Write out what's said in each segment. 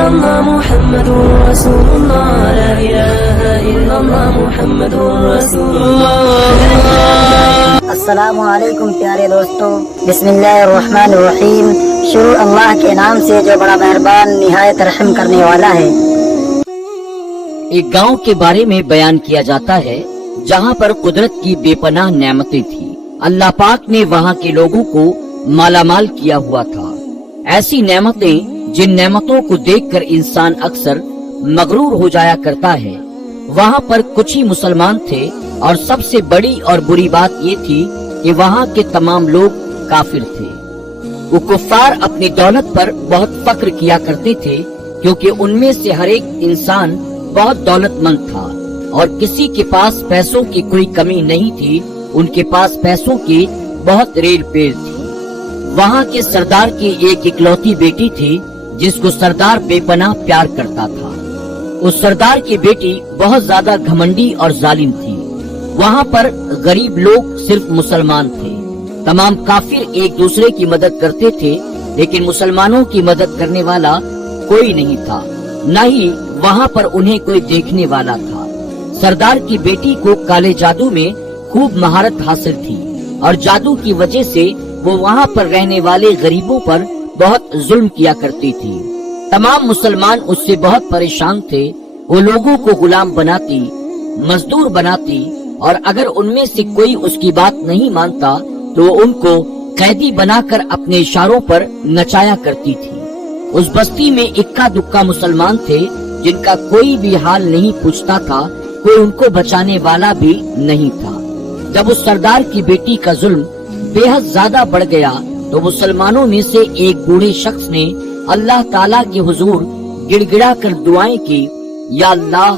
illallah Muhammadur Rasulullah, la ilaha illallah Muhammadur Rasulullah. السلام علیکم پیارے دوستو، بسم اللہ الرحمن الرحیم۔ شروع اللہ کے نام سے جو بڑا مہربان نہایت رحم کرنے والا ہے۔ ایک گاؤں کے بارے میں بیان کیا جاتا ہے جہاں پر قدرت کی بے پناہ نعمتیں تھیں۔ اللہ پاک نے وہاں کے لوگوں کو مالا مال کیا ہوا تھا۔ ایسی نعمتیں جن نعمتوں کو دیکھ کر انسان اکثر مغرور ہو جایا کرتا ہے۔ وہاں پر کچھ ہی مسلمان تھے اور سب سے بڑی اور بری بات یہ تھی کہ وہاں کے تمام لوگ کافر تھے۔ وہ کفار اپنی دولت پر بہت فخر کیا کرتے تھے کیونکہ ان میں سے ہر ایک انسان بہت دولت مند تھا اور کسی کے پاس پیسوں کی کوئی کمی نہیں تھی۔ ان کے پاس پیسوں کی بہت ریل پیل تھی۔ وہاں کے سردار کی ایک اکلوتی بیٹی تھی جس کو سردار بے پناہ پیار کرتا تھا۔ اس سردار کی بیٹی بہت زیادہ گھمنڈی اور ظالم تھی۔ وہاں پر غریب لوگ صرف مسلمان تھے۔ تمام کافر ایک دوسرے کی مدد کرتے تھے لیکن مسلمانوں کی مدد کرنے والا کوئی نہیں تھا، نہ ہی وہاں پر انہیں کوئی دیکھنے والا تھا۔ سردار کی بیٹی کو کالے جادو میں خوب مہارت حاصل تھی اور جادو کی وجہ سے وہ وہاں پر رہنے والے غریبوں پر بہت ظلم کیا کرتی تھی۔ تمام مسلمان اس سے بہت پریشان تھے۔ وہ لوگوں کو غلام بناتی، مزدور بناتی اور اگر ان میں سے کوئی اس کی بات نہیں مانتا تو وہ ان کو قیدی بنا کر اپنے اشاروں پر نچایا کرتی تھی۔ اس بستی میں اکا دکا مسلمان تھے جن کا کوئی بھی حال نہیں پوچھتا تھا، کوئی ان کو بچانے والا بھی نہیں تھا۔ جب اس سردار کی بیٹی کا ظلم بے حد زیادہ بڑھ گیا تو مسلمانوں میں سے ایک بوڑھے شخص نے اللہ تعالیٰ کے حضور گڑ گڑا کر دعائیں کی، یا اللہ،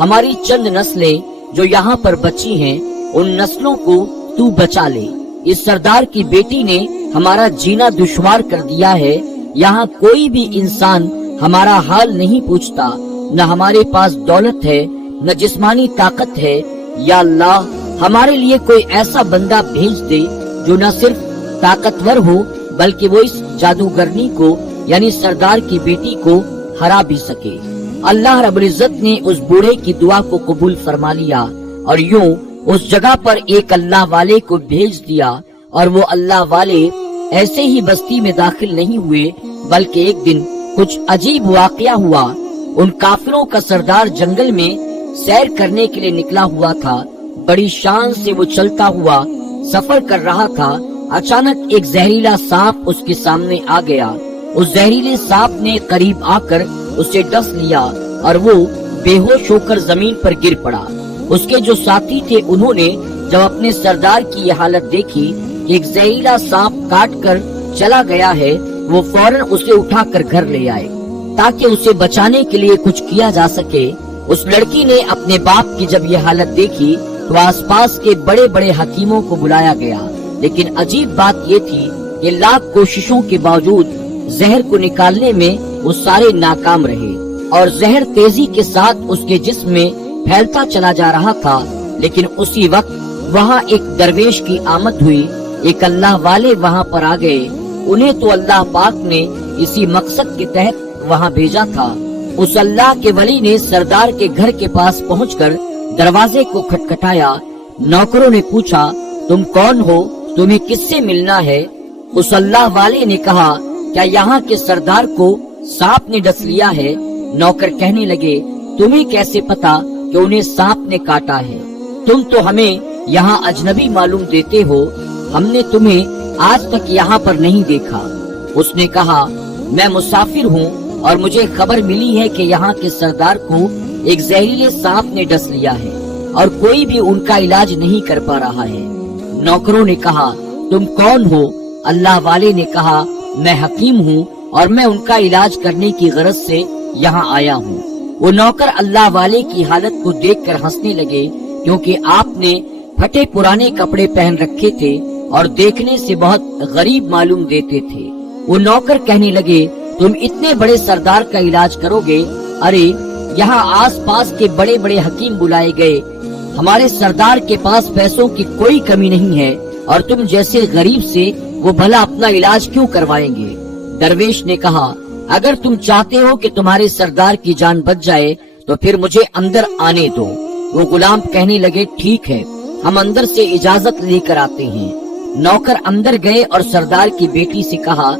ہماری چند نسلیں جو یہاں پر بچی ہیں ان نسلوں کو تو بچا لے۔ اس سردار کی بیٹی نے ہمارا جینا دشوار کر دیا ہے۔ یہاں کوئی بھی انسان ہمارا حال نہیں پوچھتا، نہ ہمارے پاس دولت ہے نہ جسمانی طاقت ہے۔ یا اللہ، ہمارے لیے کوئی ایسا بندہ بھیج دے جو نہ صرف طاقتور ہو بلکہ وہ اس جادوگرنی کو یعنی سردار کی بیٹی کو ہرا بھی سکے۔ اللہ رب العزت نے اس بوڑھے کی دعا کو قبول فرما لیا اور یوں اس جگہ پر ایک اللہ والے کو بھیج دیا، اور وہ اللہ والے ایسے ہی بستی میں داخل نہیں ہوئے بلکہ ایک دن کچھ عجیب واقعہ ہوا۔ ان کافروں کا سردار جنگل میں سیر کرنے کے لیے نکلا ہوا تھا۔ بڑی شان سے وہ چلتا ہوا سفر کر رہا تھا۔ اچانک ایک زہریلا سانپ اس کے سامنے آ گیا۔ اس زہریلے سانپ نے قریب آ کر اسے ڈس لیا اور وہ بے ہوش ہو کر زمین پر گر پڑا۔ اس کے جو ساتھی تھے انہوں نے جب اپنے سردار کی یہ حالت دیکھی کہ ایک زہریلا سانپ کاٹ کر چلا گیا ہے، وہ فوراً اسے اٹھا کر گھر لے آئے تاکہ اسے بچانے کے لیے کچھ کیا جا سکے۔ اس لڑکی نے اپنے باپ کی جب یہ حالت دیکھی تو آس پاس کے بڑے بڑے حکیموں کو بلایا گیا، لیکن عجیب بات یہ تھی کہ لاکھ کوششوں کے باوجود زہر کو نکالنے میں وہ سارے ناکام رہے اور زہر تیزی کے ساتھ اس کے جسم میں پھیلتا چلا جا رہا تھا۔ لیکن اسی وقت وہاں ایک درویش کی آمد ہوئی۔ ایک اللہ والے وہاں پر آ گئے۔ انہیں تو اللہ پاک نے اسی مقصد کے تحت وہاں بھیجا تھا۔ اس اللہ کے ولی نے سردار کے گھر کے پاس پہنچ کر دروازے کو کھٹکھٹایا۔ نوکروں نے پوچھا، تم کون ہو؟ تمہیں کس سے ملنا ہے؟ اس اللہ والے نے کہا، کیا یہاں کے سردار کو سانپ نے ڈس لیا ہے؟ نوکر کہنے لگے، تمہیں کیسے پتا کہ انہیں سانپ نے کاٹا ہے؟ تم تو ہمیں یہاں اجنبی معلوم دیتے ہو، ہم نے تمہیں آج تک یہاں پر نہیں دیکھا۔ اس نے کہا، میں مسافر ہوں اور مجھے خبر ملی ہے کہ یہاں کے سردار کو ایک زہریلے سانپ نے ڈس لیا ہے اور کوئی بھی ان کا علاج نہیں کر پا رہا ہے۔ نوکروں نے کہا، تم کون ہو؟ اللہ والے نے کہا، میں حکیم ہوں اور میں ان کا علاج کرنے کی غرض سے یہاں آیا ہوں۔ وہ نوکر اللہ والے کی حالت کو دیکھ کر ہنسنے لگے کیونکہ آپ نے پھٹے پرانے کپڑے پہن رکھے تھے اور دیکھنے سے بہت غریب معلوم دیتے تھے۔ وہ نوکر کہنے لگے، تم اتنے بڑے سردار کا علاج کرو گے؟ ارے یہاں آس پاس کے بڑے بڑے حکیم بلائے گئے، ہمارے سردار کے پاس پیسوں کی کوئی کمی نہیں ہے اور تم جیسے غریب سے وہ بھلا اپنا علاج کیوں کروائیں گے؟ درویش نے کہا، अगर तुम चाहते हो कि तुम्हारे सरदार की जान बच जाए तो फिर मुझे अंदर आने दो। वो गुलाम कहने लगे, ठीक है, हम अंदर से इजाजत लेकर आते हैं। नौकर अंदर गए और सरदार की बेटी से कहा,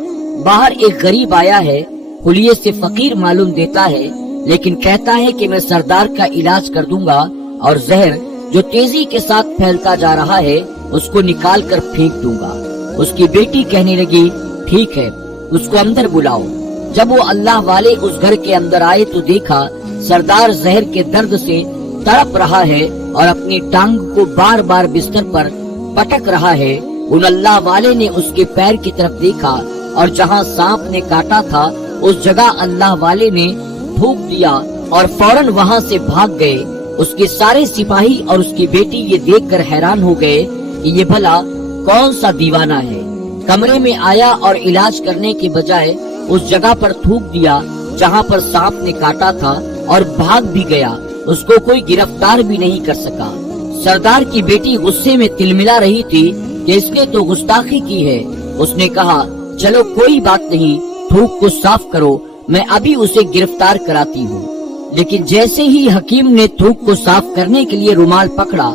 बाहर एक गरीब आया है, हुलिये से फकीर मालूम देता है, लेकिन कहता है कि मैं सरदार का इलाज कर दूंगा और जहर जो तेजी के साथ फैलता जा रहा है उसको निकाल कर फेंक दूंगा। उसकी बेटी कहने लगी, ठीक है, उसको अंदर बुलाओ। जब वो अल्लाह वाले उस घर के अंदर आए तो देखा सरदार जहर के दर्द से तड़प रहा है और अपनी टांग को बार बार बिस्तर पर पटक रहा है। उन अल्लाह वाले ने उसके पैर की तरफ देखा और जहाँ सांप ने काटा था उस जगह अल्लाह वाले ने थूक दिया और फौरन वहाँ से भाग गए। उसके सारे सिपाही और उसकी बेटी ये देखकर हैरान हो गए कि ये भला कौन सा दीवाना है। कमरे में आया और इलाज करने के बजाय उस जगह पर थूक दिया जहाँ पर सांप ने काटा था और भाग भी गया। उसको कोई गिरफ्तार भी नहीं कर सका। सरदार की बेटी गुस्से में तिलमिला रही थी कि इसने तो गुस्ताखी की है। उसने कहा, चलो कोई बात नहीं, थूक को साफ करो, मैं अभी उसे गिरफ्तार कराती हूँ। लेकिन जैसे ही हकीम ने थूक को साफ करने के लिए रुमाल पकड़ा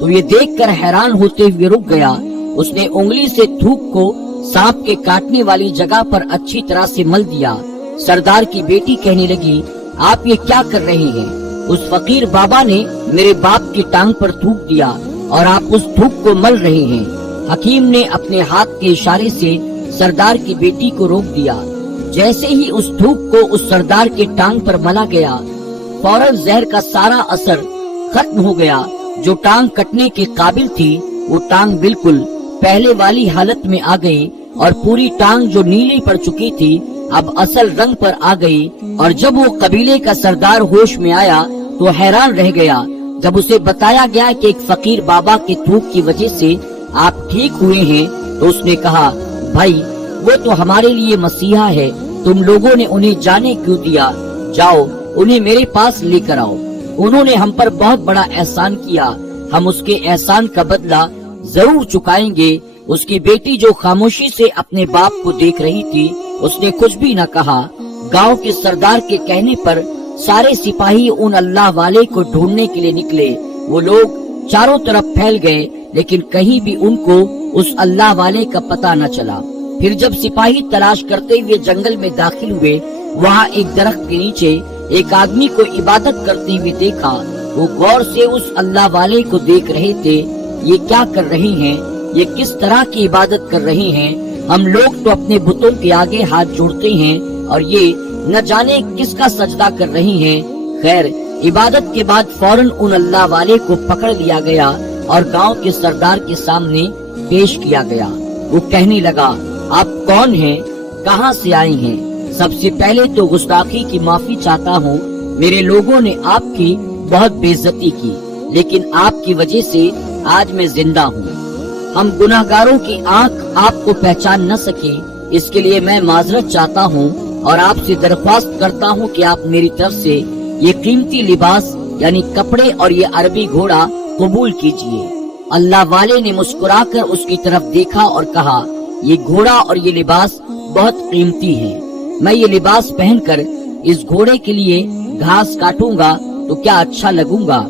तो ये देखकर हैरान होते हुए रुक गया। उसने उंगली से थूक को सांप के काटने वाली जगह पर अच्छी तरह से मल दिया। सरदार की बेटी कहने लगी, आप ये क्या कर रहे हैं? उस फकीर बाबा ने मेरे बाप की टांग पर थूक दिया और आप उस थूक को मल रहे हैं। हकीम ने अपने हाथ के इशारे से सरदार की बेटी को रोक दिया। जैसे ही उस थूक को उस सरदार की टांग पर मला गया, फौरन जहर का सारा असर खत्म हो गया। जो टांग कटने के काबिल थी वो टांग बिल्कुल पहले वाली हालत में आ गई और पूरी टांग जो नीली पड़ चुकी थी अब असल रंग पर आ गई। और जब वो कबीले का सरदार होश में आया तो हैरान रह गया। जब उसे बताया गया कि एक फकीर बाबा के थूक की वजह से आप ठीक हुए हैं तो उसने कहा, भाई वो तो हमारे लिए मसीहा है, तुम लोगों ने उन्हें जाने क्यों दिया? जाओ उन्हें मेरे पास लेकर आओ। उन्होंने हम पर बहुत बड़ा एहसान किया, हम उसके एहसान का बदला जरूर चुकाएंगे। उसकी बेटी जो खामोशी से अपने बाप को देख रही थी उसने कुछ भी न कहा। गांव के सरदार के कहने पर सारे सिपाही उन अल्लाह वाले को ढूंढने के लिए निकले। वो लोग चारों तरफ फैल गए लेकिन कहीं भी उनको उस अल्लाह वाले का पता न चला। फिर जब सिपाही तलाश करते हुए जंगल में दाखिल हुए, वहाँ एक दरख्त के नीचे एक आदमी को इबादत करते हुए देखा। वो गौर से उस अल्लाह वाले को देख रहे थे। ये क्या कर रहे हैं? ये किस तरह की इबादत कर रहे हैं? हम लोग तो अपने बुतों के आगे हाथ जोड़ते हैं और ये न जाने किसका सजदा कर रहे हैं। खैर, इबादत के बाद फौरन उन अल्लाह वाले को पकड़ लिया गया और गांव के सरदार के सामने पेश किया गया। वो कहने लगा, आप कौन हैं? कहाँ से आए हैं? सबसे पहले तो गुस्ताखी की माफी चाहता हूँ। मेरे लोगों ने आपकी बहुत बेइज्जती की, लेकिन आपकी वजह से आज मैं जिंदा हूँ। हम गुनाहगारों की आंख आपको पहचान न सकी, इसके लिए मैं माजरत चाहता हूँ और आपसे दरख्वास्त करता हूँ कि आप मेरी तरफ से ये कीमती लिबास यानी कपड़े और ये अरबी घोड़ा कबूल कीजिए। अल्लाह वाले ने मुस्कुराकर उसकी तरफ देखा और कहा, ये घोड़ा और ये लिबास बहुत कीमती है। मैं ये लिबास पहनकर इस घोड़े के लिए घास काटूंगा तो क्या अच्छा लगूंगा?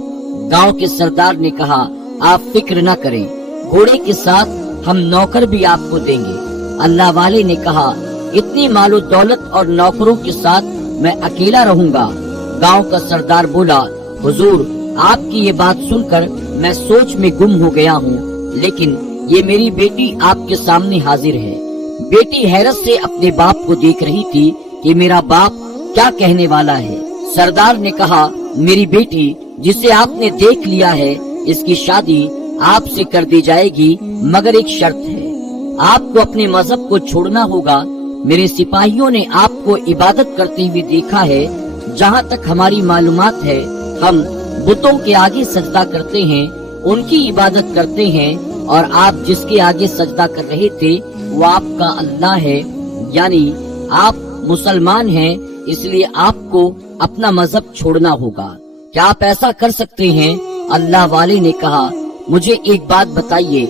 गांव के सरदार ने कहा, आप फिक्र न करें, घोड़े के साथ हम नौकर भी आपको देंगे। अल्लाह वाले ने कहा, इतनी मालो दौलत और नौकरों के साथ मैं अकेला रहूंगा? गांव का सरदार बोला, हुजूर, आपकी ये बात सुनकर मैं सोच में गुम हो गया हूँ, लेकिन ये मेरी बेटी आपके सामने हाजिर है। बेटी हैरत से अपने बाप को देख रही थी कि मेरा बाप क्या कहने वाला है। सरदार ने कहा, मेरी बेटी जिसे आपने देख लिया है, इसकी शादी आपसे कर दी जाएगी, मगर एक शर्त है, आपको अपने मजहब को छोड़ना होगा। मेरे सिपाहियों ने आपको इबादत करते हुए देखा है। जहाँ तक हमारी मालूमात है, हम बुतों के आगे सजदा करते हैं, उनकी इबादत करते हैं, और आप जिसके आगे सजदा कर रहे थे वो आपका अल्लाह है, यानी आप मुसलमान हैं, इसलिए आपको अपना मजहब छोड़ना होगा। क्या आप ऐसा कर सकते हैं? अल्लाह वाले ने कहा, मुझे एक बात बताइए,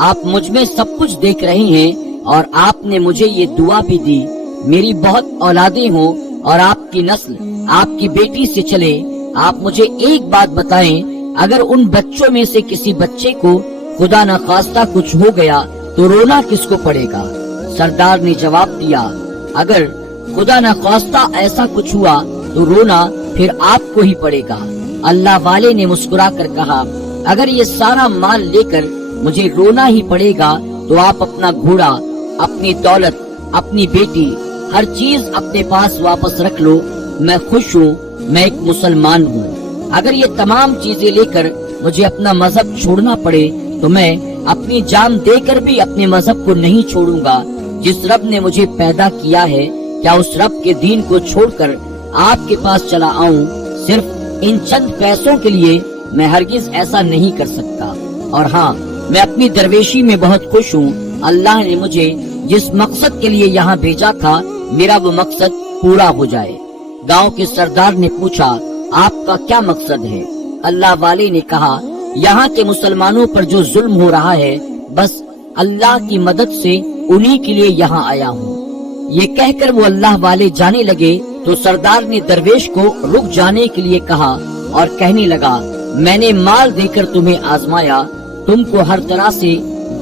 आप मुझ में सब कुछ देख रहे हैं और आपने मुझे ये दुआ भी दी मेरी बहुत औलादें हों और आपकी नस्ल आपकी बेटी से चले, आप मुझे एक बात बताएं, अगर उन बच्चों में से किसी बच्चे को खुदा न खास्ता कुछ हो गया तो रोना किसको पड़ेगा? सरदार ने जवाब दिया, अगर खुदा न खास्ता ऐसा कुछ हुआ तो रोना फिर आपको ही पड़ेगा। अल्लाह वाले ने मुस्कुरा कर कहा, अगर ये सारा माल लेकर मुझे रोना ही पड़ेगा तो आप अपना घोड़ा, अपनी दौलत, अपनी बेटी, हर चीज अपने पास वापस रख लो। मैं खुश हूँ, मैं एक मुसलमान हूँ। अगर ये तमाम चीजें लेकर मुझे अपना मजहब छोड़ना पड़े तो मैं अपनी जान देकर भी अपने मजहब को नहीं छोड़ूंगा। जिस रब ने मुझे पैदा किया है, क्या उस रब के दीन को छोड़कर आपके पास चला आऊं सिर्फ इन चंद पैसों के लिए? मैं हरगिज ऐसा नहीं कर सकता। और हाँ, मैं अपनी दरवेशी में बहुत खुश हूँ। अल्लाह ने मुझे जिस मकसद के लिए यहाँ भेजा था, मेरा वो मकसद पूरा हो जाए। गांव के सरदार ने पूछा, आपका क्या मकसद है? अल्लाह वाले ने कहा, यहाँ के मुसलमानों पर जो जुल्म हो रहा है, बस अल्लाह की मदद से उन्हीं के लिए यहाँ आया हूँ। ये कहकर वो अल्लाह वाले जाने लगे तो सरदार ने दरवेश को रुक जाने के लिए कहा और कहने लगा, मैंने माल देकर तुम्हें आजमाया, तुमको हर तरह से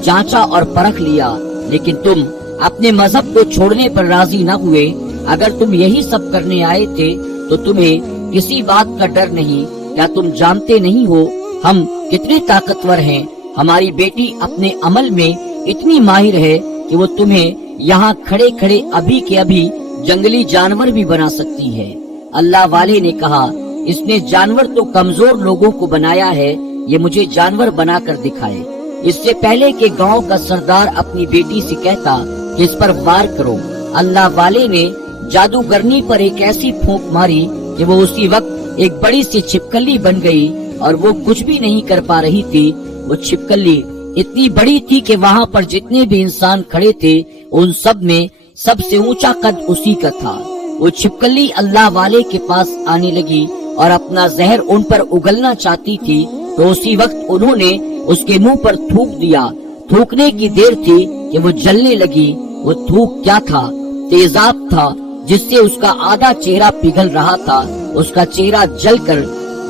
जांचा और परख लिया, लेकिन तुम अपने मजहब को छोड़ने पर राजी न हुए। अगर तुम यही सब करने आए थे तो तुम्हें किसी बात का डर नहीं। क्या तुम जानते नहीं हो हम कितने ताकतवर हैं? हमारी बेटी अपने अमल में इतनी माहिर है कि वो तुम्हें यहाँ खड़े खड़े अभी के अभी जंगली जानवर भी बना सकती है। अल्लाह वाले ने कहा, इसने जानवर तो कमजोर लोगों को बनाया है, ये मुझे जानवर बनाकर दिखाए। इससे पहले कि गांव का सरदार अपनी बेटी से कहता कि इस पर वार करो, अल्लाह वाले ने जादूगरनी पर एक ऐसी फूंक मारी कि वो उसी वक्त एक बड़ी सी छिपकली बन गई और वो कुछ भी नहीं कर पा रही थी। वो छिपकली इतनी बड़ी थी कि वहाँ पर जितने भी इंसान खड़े थे उन सब में सबसे ऊंचा कद उसी का था। वो छिपकली अल्लाह वाले के पास आने लगी और अपना जहर उन पर उगलना चाहती थी, तो उसी वक्त उन्होंने उसके मुंह पर थूक दिया। थूकने की देर थी कि वो जलने लगी। वो थूक क्या था? तेजाब था, जिससे उसका आधा चेहरा पिघल रहा था। उसका चेहरा जलकर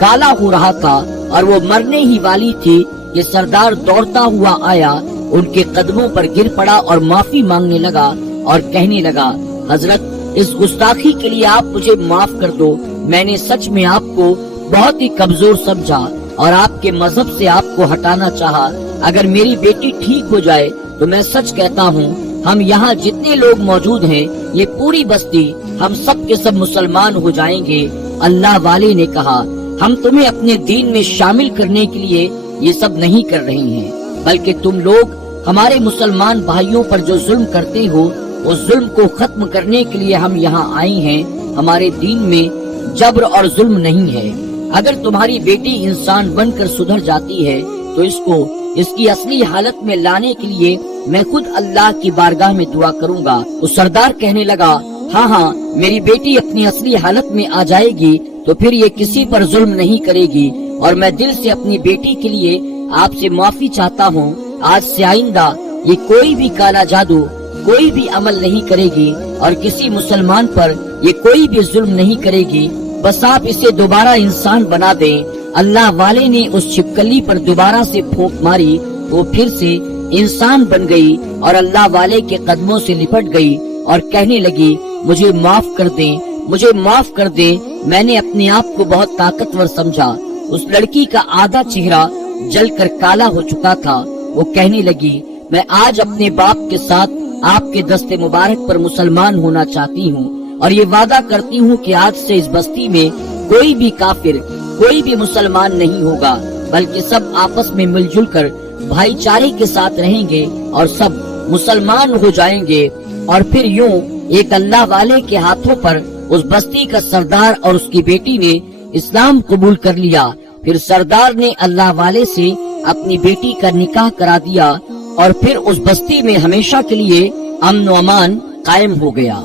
काला हो रहा था और वो मरने ही वाली थी कि सरदार दौड़ता हुआ आया, उनके कदमों पर गिर पड़ा और माफी मांगने लगा और कहने लगा, हजरत, इस गुस्ताखी के लिए आप मुझे माफ कर दो। मैंने सच में आपको बहुत ही कमजोर समझा और आपके मजहब से आपको हटाना चाहा। अगर मेरी बेटी ठीक हो जाए तो मैं सच कहता हूँ, हम यहाँ जितने लोग मौजूद हैं, ये पूरी बस्ती, हम सब के सब मुसलमान हो जाएंगे। अल्लाह वाले ने कहा, हम तुम्हें अपने दीन में शामिल करने के लिए ये सब नहीं कर रहे हैं, बल्कि तुम लोग हमारे मुसलमान भाइयों पर जो जुल्म करते हो, उस जुल्म को खत्म करने के लिए हम यहाँ आए हैं। हमारे दीन में जब्र और जुल्म नहीं है। अगर तुम्हारी बेटी इंसान बनकर सुधर जाती है तो इसको इसकी असली हालत में लाने के लिए मैं खुद अल्लाह की बारगाह में दुआ करूँगा। उस सरदार कहने लगा, हाँ, मेरी बेटी अपनी असली हालत में आ जाएगी तो फिर ये किसी पर जुल्म नहीं करेगी और मैं दिल से अपनी बेटी के लिए आपसे माफी चाहता हूँ। आज से आइंदा ये कोई भी काला जादू, कोई भी अमल नहीं करेगी और किसी मुसलमान पर ये कोई भी जुल्म नहीं करेगी। बस आप इसे दोबारा इंसान बना दें। अल्लाह वाले ने उस छिपकली पर दोबारा से फूंक मारी, वो फिर से इंसान बन गई और अल्लाह वाले के कदमों से लिपट गई और कहने लगी, मुझे माफ कर दें, मुझे माफ कर दें, मैंने अपने आप को बहुत ताकतवर समझा। उस लड़की का आधा चेहरा जलकर काला हो चुका था। वो कहने लगी, मैं आज अपने बाप के साथ आपके दस्ते मुबारक पर मुसलमान होना चाहती हूँ और ये वादा करती हूँ कि आज से इस बस्ती में कोई भी काफिर, कोई भी मुसलमान नहीं होगा, बल्कि सब आपस में मिलजुल कर भाईचारे के साथ रहेंगे और सब मुसलमान हो जाएंगे। और फिर यूं एक अल्लाह वाले के हाथों पर उस बस्ती का सरदार और उसकी बेटी ने इस्लाम कबूल कर लिया। फिर सरदार ने अल्लाह वाले से अपनी बेटी का निकाह करा दिया और फिर उस बस्ती में हमेशा के लिए अमन व अमान कायम हो गया।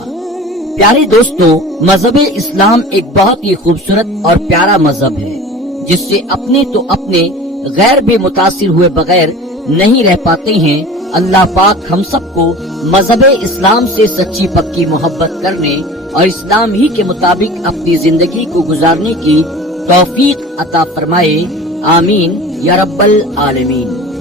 प्यारे दोस्तों, मजहब इस्लाम एक बहुत ही खूबसूरत और प्यारा मजहब है, जिससे अपने तो अपने गैर भी मुतासिर हुए बगैर नहीं रह पाते हैं। اللہ پاک ہم سب کو مذہب اسلام سے سچی پکی محبت کرنے اور اسلام ہی کے مطابق اپنی زندگی کو گزارنے کی توفیق عطا فرمائے، آمین یا رب العالمین۔